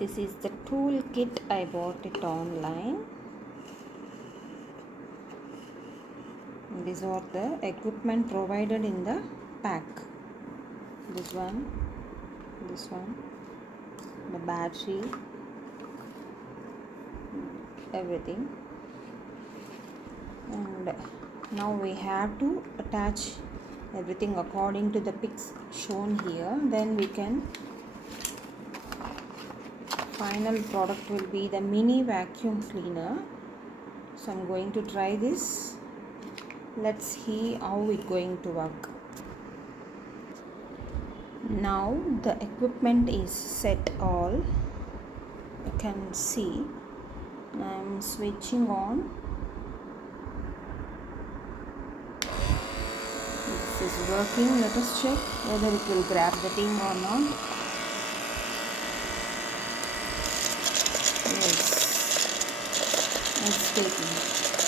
This is the tool kit. I bought it online. These are the equipment provided in the pack. This one, the battery, everything. And now we have to attach everything according to the pics shown here. Then we can, final product will be the mini vacuum cleaner. So I'm going to try this. Let's see how it's going to work. Now the equipment is set all. You can see I'm switching on. This is working. Let us check whether it will grab the thing or not. Yes, it's taking.